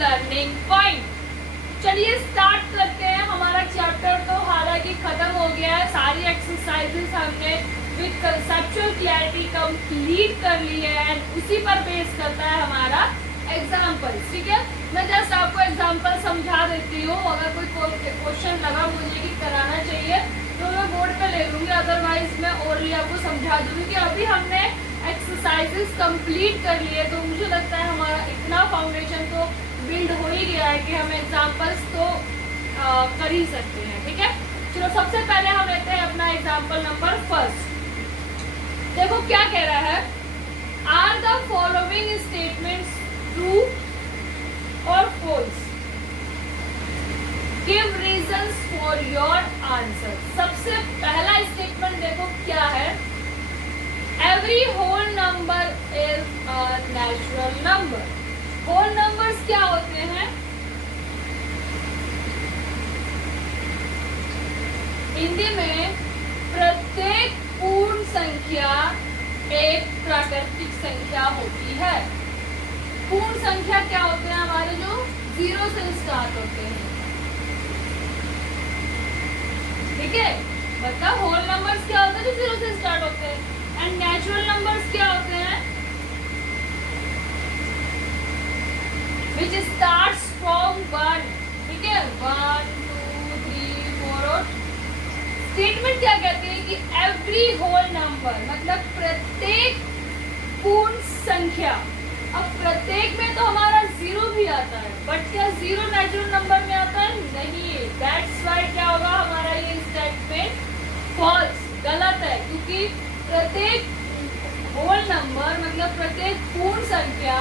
Learning point. चलिए start करते हैं। हमारा चैप्टर तो हालांकि खत्म हो गया है, सारी एक्सरसाइजेस हमने विद कंसेप्चुअल क्लैरिटी कंप्लीट कर ली है एंड उसी पर बेस करता है हमारा एग्जाम्पल। ठीक है, मैं जस्ट आपको एग्जाम्पल समझा देती हूँ। अगर कोई क्वेश्चन लगा मुझे कि कराना चाहिए तो मैं बोर्ड पे ले लूंगी, अदरवाइज मैं ओरली आपको समझा दूंगी कि अभी हमने एक्सरसाइजेस कंप्लीट कर लिए तो मुझे लगता है हमारा इतना फाउंडेशन तो बिल्ड हो ही गया है कि हम एग्जाम्पल्स तो कर ही सकते हैं। ठीक है, चलो सबसे पहले हम लेते हैं अपना एग्जाम्पल नंबर फर्स्ट। देखो क्या कह रहा है, are the following statements true और false, give reasons for your answer. सबसे पहला स्टेटमेंट देखो क्या है, every whole number is a natural number. Whole numbers क्या होते हैं? हिंदी में प्रत्येक पूर्ण संख्या एक प्राकृतिक संख्या होती है। पूर्ण संख्या क्या होते हैं? हमारे जो जीरो से स्टार्ट होते हैं। ठीक है, मतलब होल नंबर्स क्या होते हैं? जो जीरो से स्टार्ट होते हैं। एंड नेचुरल नंबर्स क्या होते हैं? विच स्टार्ट्स फ्रॉम 1। ठीक है, 1 2 3 4 और स्टेटमेंट क्या कहते हैं कि एवरी होल नंबर मतलब प्रत्येक पूर्ण संख्या। अब प्रत्येक में तो हमारा जीरो भी आता है, बट क्या जीरो नेचुरल नंबर में आता है? नहीं। दैट्स व्हाई क्या होगा हमारा ये स्टेटमेंट फॉल्स, गलत है, क्योंकि प्रत्येक होल नंबर मतलब प्रत्येक पूर्ण संख्या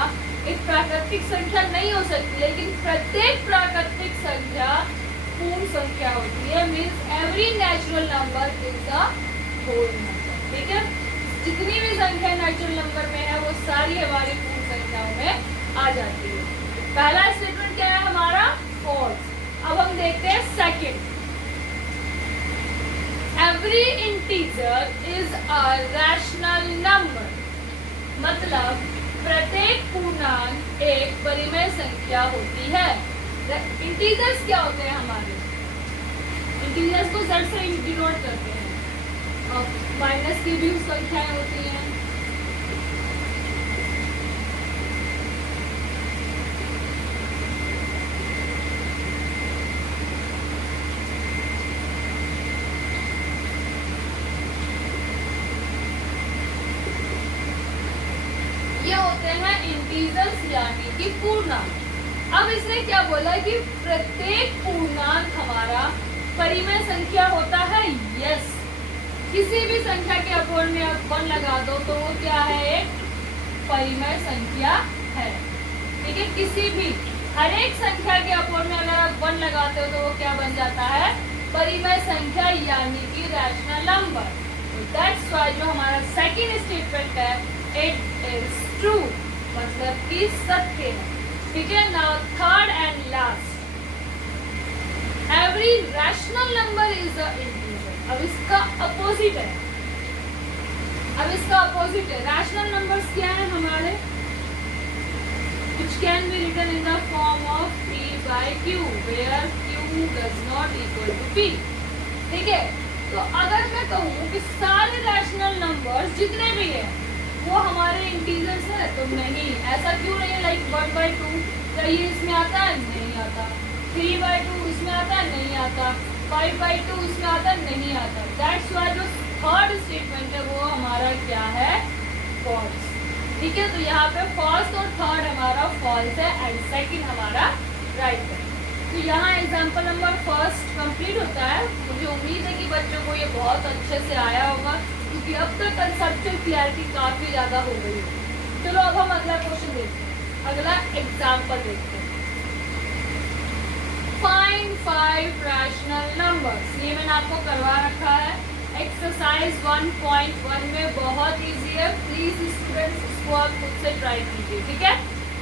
एक प्राकृतिक संख्या नहीं हो सकती, लेकिन प्रत्येक प्राकृतिक संख्या पूर्ण संख्या होती है। Means every natural number is a whole number. ठीक है, जितनी भी संख्या नेचुरल नंबर में है वो सारी हमारी पूर्ण संख्याओं में आ जाती है। पहला स्टेटमेंट क्या है हमारा? फॉल्स। अब हम देखते हैं second, every integer is a rational number. मतलब प्रत्येक पूर्णांक एक परिमेय संख्या होती है। इंटीजर्स क्या होते हैं हमारे? इंटीजर्स को z से डिनोट करते हैं और माइनस की भी संख्याएं होती हैं। ये होते हैं इंटीजर्स यानी कि पूर्णांक। अब इसने क्या बोला कि प्रत्येक पूर्णांक हमारा परिमेय संख्या होता है। यस, किसी भी संख्या के अपोन में आप 1 लगा दो तो वो क्या है? एक परिमेय संख्या है। ठीक है, किसी भी हर एक संख्या के अपोन में अगर आप 1 लगाते हो तो वो क्या बन जाता है? परिमेय संख्या यानी कि रैशनल नंबर। दैट्स व्हाई जो हमारा सेकंड स्टेटमेंट है इट इज ट्रू, मतलब कि सत्य है। ठीक है, now third and last, every rational number is a integer. अब इसका अपोजिट है, रैशनल नंबर्स क्या है हमारे? which can be written in the form of p by q where q does not equal to p। ठीक है, तो अगर मैं कहूँ कि सारे रैशनल नंबर्स जितने भी हैं वो हमारे इंटीजर्स है तो नहीं, ऐसा क्यों नहीं है? लाइक 1/2 क्या ये इसमें आता है? नहीं आता। 3/2 इसमें आता है? नहीं आता। 5/2 इसमें आता है? नहीं आता। दैट्स व्हाई जो थर्ड स्टेटमेंट है वो हमारा क्या है? फॉल्स। ठीक है, तो यहाँ पे फर्स्ट और थर्ड हमारा फॉल्स है एंड सेकंड हमारा राइट है। तो यहाँ एग्जाम्पल नंबर फर्स्ट कंप्लीट होता है। मुझे उम्मीद है कि बच्चों को ये बहुत अच्छे से आया होगा, क्योंकि अब तक कंसेप्चुअल क्लैरिटी काफी ज्यादा हो गई है। चलो अब हम अगला क्वेश्चन देखते हैं, अगला एग्जाम्पल देखते हैं। Find 5 rational numbers. ये मैंने आपको करवा रखा है एक्सरसाइज 1.1 में, बहुत इजी है। प्लीज स्टूडेंट्स इसको आप खुद से ट्राई कीजिए। ठीक है,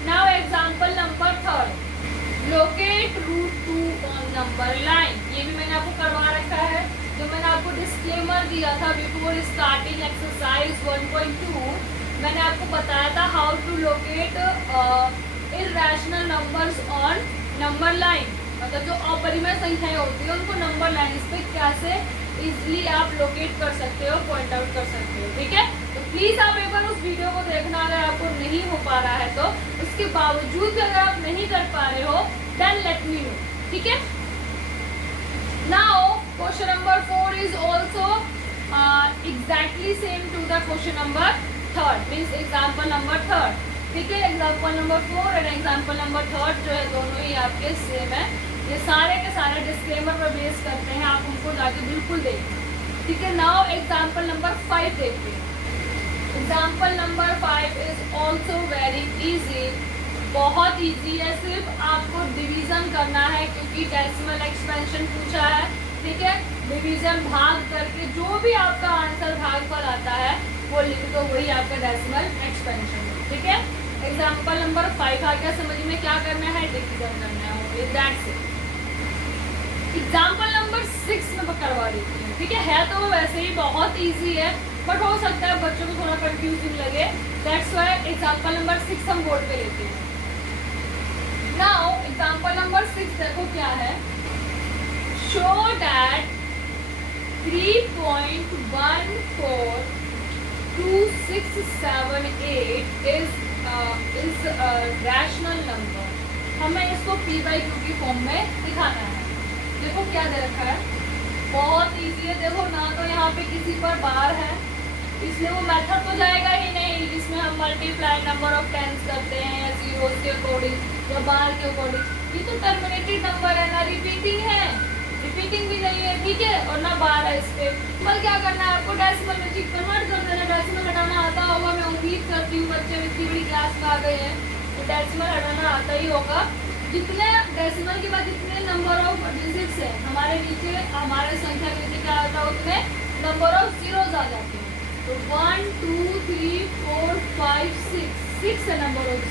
now example number third, locate root 2 on number line. ये भी मैंने आपको करवा रखा है, जो मैंने आपको डिस्क्लेमर दिया था बिफोर स्टार्टिंग एक्सरसाइज 1.2। मैंने आपको बताया था how to locate irrational numbers on number line, मतलब जो अपरिमेय संख्याएं होती है उनको नंबर लाइन पे कैसे इजीली आप लोकेट कर सकते हो, पॉइंट आउट कर सकते हो। ठीक है, तो प्लीज आप एक बार उस वीडियो को देखना, अगर आपको नहीं हो पा रहा है तो। उसके बावजूद भी अगर आप नहीं कर पा रहे हो देन लेट मी नो। ठीक है, now question number 4 is also exactly same to the question number 3, means example number 3। ठीक है, example number 4 and example number 3 जो है दोनों ही आपके सेम है। ये सारे के सारे डिस्क्लेमर पर बेस करते हैं, आप उनको जाके बिल्कुल देखना। ठीक है, नाउ एग्जाम्पल नंबर 5 देखते हैं। Example number 5 is also very easy, बहुत इजी है। सिर्फ आपको डिवीजन करना है, क्योंकि डेसिमल एक्सपेंशन पूछा है। ठीक है, डिवीजन भाग करके जो भी आपका आंसर भागफल आता है वो लिख दो, वही आपका डेसिमल एक्सपेंशन है। ठीक है, एग्जाम्पल नंबर 5 आ गया समझ में, क्या करना है, डिवीजन करना है, दैट्स इट। एग्जाम्पल नंबर 6 में करवा देती हूँ। ठीक है तो वो वैसे ही बहुत इजी है, बट हो सकता है बच्चों को थोड़ा कंफ्यूजिंग लगे, दैट्स व्हाई एग्जाम्पल नंबर 6 हम बोर्ड पे लेते हैं। नाउ एग्जाम्पल नंबर 6 देखो क्या है, show that 3.142678 is a rational number। हमें इसको p by q की फॉर्म में दिखाना है। देखो क्या दे रखा है, बहुत इजी है। देखो ना तो यहाँ पे किसी पर बार है, इसलिए वो मेथड तो जाएगा ही नहीं जिसमें हम मल्टीप्लाई नंबर ऑफ टेंस करते हैं या जीरोस के अकॉर्डिंग या बार के अकॉर्डिंग। ये तो टर्मिनेटेड नंबर है, ना रिपीटिंग है, रिपीटिंग भी नहीं है। ठीक है, और ना बार है इस पे। बस क्या करना है आपको, डेसिमल में कन्वर्ट कर देना। डेसिमल हटाना आता होगा, मैं उम्मीद करती हूँ बच्चे इतनी बड़ी क्लास में आ गए हैं तो डेसिमल हटाना आता ही होगा। जितने डेसिमल के बाद जितने नंबर ऑफ डिजिट्स है हमारे नीचे, हमारे संख्या के नीचे क्या आता है, उतने नंबर ऑफ जीरोस आ जाते हैं। तो 1 2 3 4 5 6 है नंबर ऑफ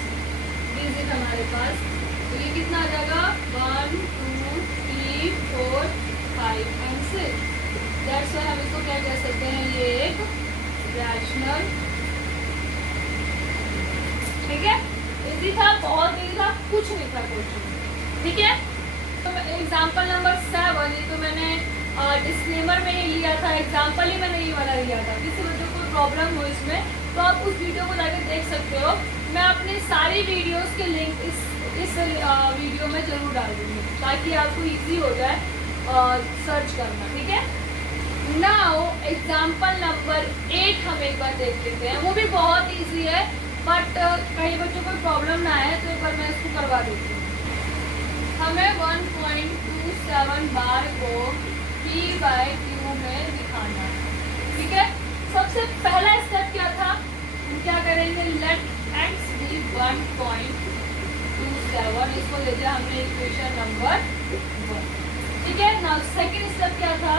डिजिट हमारे पास। तो ये कितना आ जाएगा, 1 2 3 4 5 एंड 6। दैट्स व्हाई हम इसको क्या कह सकते हैं, ये एक रैशनल। ठीक है, इजी था, बहुत इजी था, कुछ नहीं था क्वेश्चन। ठीक है, तो एग्जाम्पल नंबर 7 ये तो मैंने डिस्क्लेमर में ही लिया था, एग्जाम्पल ही मैंने ये वाला लिया था। किसी बच्चों को प्रॉब्लम हो इसमें तो आप उस वीडियो को जाकर देख सकते हो। मैं अपनी सारी वीडियोस के लिंक इस वीडियो में जरूर डाल दूँगी ताकि आपको इजी हो जाए सर्च करना। ठीक है, नाउ एग्जाम्पल नंबर 8 हम एक बार देख लेते हैं। वो भी बहुत ईजी है, बट कई बच्चों को प्रॉब्लम ना आए तो एक बार मैं इसको करवा देती हूँ। हमें 1.27 बार को p by q में दिखाना है। ठीक है, सबसे पहला स्टेप क्या था, हम क्या करेंगे, लेट x be 1.27, इसको ले जाए हमने इक्वेशन नंबर 1। ठीक है, नाउ सेकंड स्टेप क्या था,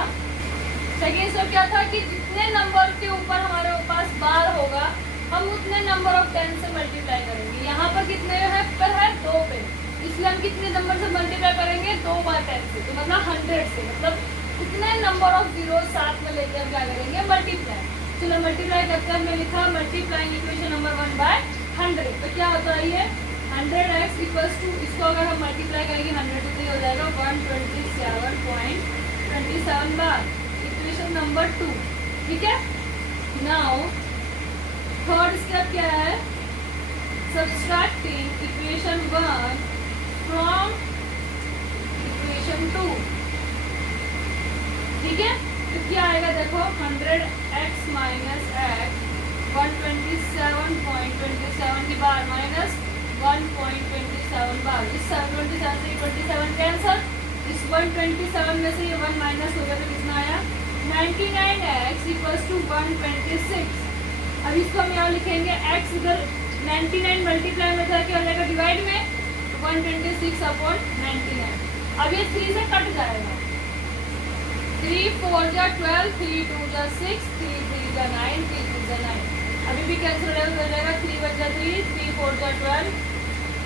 सेकंड स्टेप क्या था कि जितने नंबर के ऊपर हमारे पास बार होगा हम उतने नंबर ऑफ 10 से मल्टीप्लाई करेंगे। यहाँ पर कितने है, पर है 2 पे, इसलिए हम कितने नंबर से मल्टीप्लाई करेंगे, 2 बार 10 से, तो मतलब 100 से, मतलब कितने नंबर ऑफ जीरो साथ में लेके हम क्या करेंगे, मल्टीप्लाई। चलो मल्टीप्लाई करते हैं, हमने लिखा मल्टीप्लाइंग इक्वेशन नंबर 1 बाय 100। तो क्या होता है ये 100x इक्वल्स टू, इसको अगर हम मल्टीप्लाई करेंगे 100 तो ये हो जाएगा 127.27 बार, इक्वेशन नंबर 2। ठीक है, नाउ थर्ड स्टेप क्या है, सब्सट्रैक्टिंग इक्वेशन 1 फ्रॉम इक्वेशन 2। ठीक है, तो क्या आएगा देखो, 100x माइनस x 127.27 की बार माइनस 1.27 बार। इस 727 से 27 कैंसल, इस 127 में से ये 1 माइनस हो गया तो कितना आया, 99x इक्वल्स टू 126। अब इसको हम यहाँ लिखेंगे x इधर 99 मल्टीप्लाई में था, क्या हो जाएगा डिवाइड में, 126/99। अब ये 3 से कट जाएगा, 3 4 जा 12, 3 2 जा 6, 3 3 जा 9, 3 2 जा 9। अभी भी कैंसिल हो जाएगा, 3 1 जा 3, 3 4 जा 12।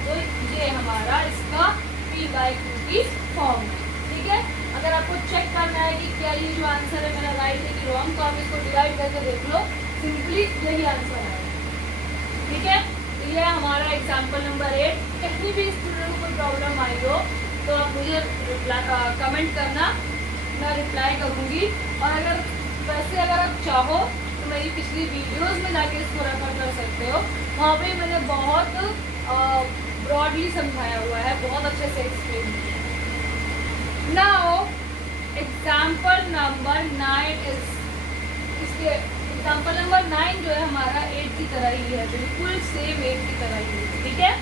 तो ये हमारा इसका p by q की फॉर्म है। ठीक है, अगर आपको चेक करना है कि क्या ये जो आंसर है मेरा राइट है कि रॉन्ग, तो आप इसको डिवाइड करके देख लो, सिंपली यही आंसर है। ठीक है, तो ये हमारा हमारा एग्जाम्पल नंबर 8। कहीं भी स्टूडेंट को कोई प्रॉब्लम आई हो तो आप मुझे कमेंट करना, मैं रिप्लाई करूँगी। और अगर वैसे अगर आप चाहो तो मेरी पिछली वीडियोस में जाके इसको रेफर कर सकते हो, वहाँ पे मैंने बहुत ब्रॉडली समझाया हुआ है, बहुत अच्छे से एक्सप्लेन किया है। नाउ एग्जाम्पल नंबर 9 इज, इसके एग्जाम्पल नंबर 9 जो है हमारा 8 की तरह ही है, बिल्कुल सेम 8 की तरह ही है, ठीक है।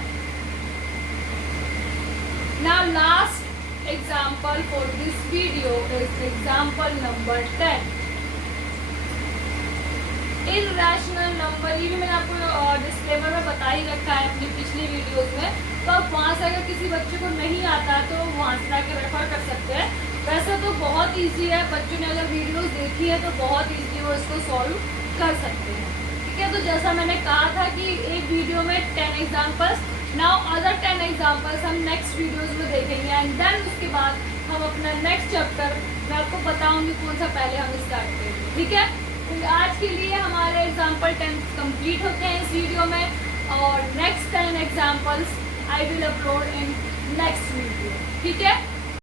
Now last example for this video is example number 10। Irrational number, ये भी मैंने आपको डिस्क्लेमर में बता ही रखा है अपनी पिछली वीडियोस में, तो आप वहाँ से अगर किसी बच्चे को नहीं आता तो वहाँ से जाकर रेफर कर सकते हैं। वैसे तो बहुत इजी है, बच्चों ने अगर वीडियोस देखी है तो बहुत इजी वो इसको सॉल्व कर सकते हैं, ठीक है। तो जैसा मैंने कहा था कि एक वीडियो में 10 एग्जाम्पल्स, नाउ अदर 10 एग्जाम्पल्स हम नेक्स्ट वीडियोस में देखेंगे, एंड देन उसके बाद हम अपना नेक्स्ट चैप्टर मैं आपको बताऊंगी कौन सा पहले हम स्टार्ट करेंगे, ठीक है। तो आज के लिए हमारे एग्जाम्पल 10 कंप्लीट होते हैं इस वीडियो में, और next 10 examples I will upload in next video, ठीक है।